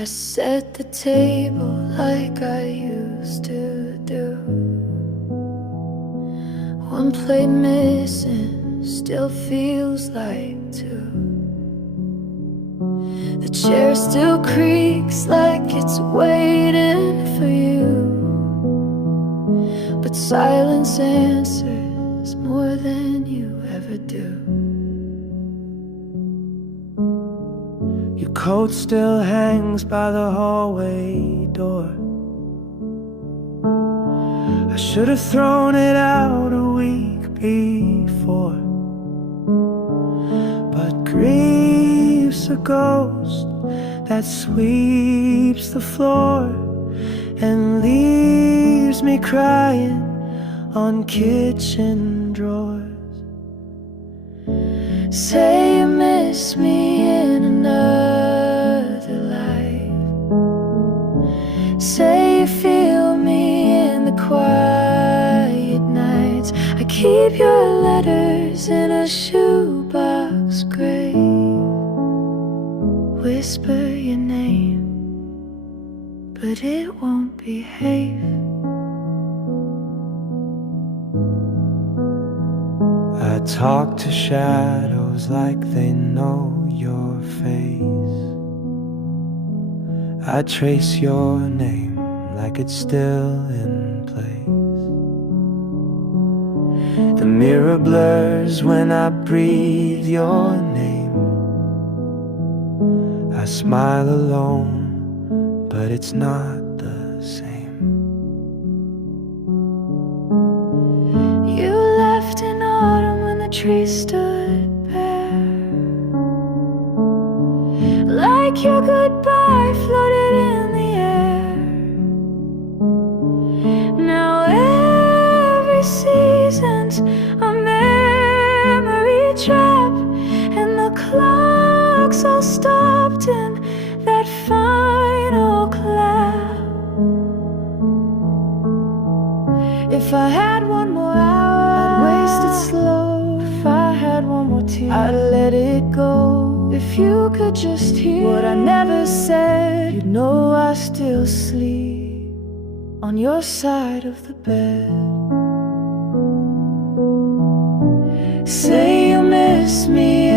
I set the table like I used to do. One plate missing still feels like two. The chair still creaks like it's waiting for you. But silence answers more than you ever do. Your coat still hangs by the hallway door. I should have thrown it out a week before, but grief's a ghost that sweeps the floor and leaves me crying on kitchen drawers. Say you miss me in another life. Say you feel me in the quiet nights. I keep your letters in a shoebox grave. Whisper your name, but it won't behave. I talk to shadows like they know your face. I trace your name like it's still in place. The mirror blurs when I breathe your name. I smile alone, but it's not the same. You left in autumn when the trees stood bare, like your goodbye floated in the air. Now every season's a memory trap, and the clocks all stopped in that final clap. If I had one more hour, I'd waste it slow. If I had one more tear, I'd let it go. If you could just hear what I never said, you'd know I still sleep on your side of the bed. Say you miss me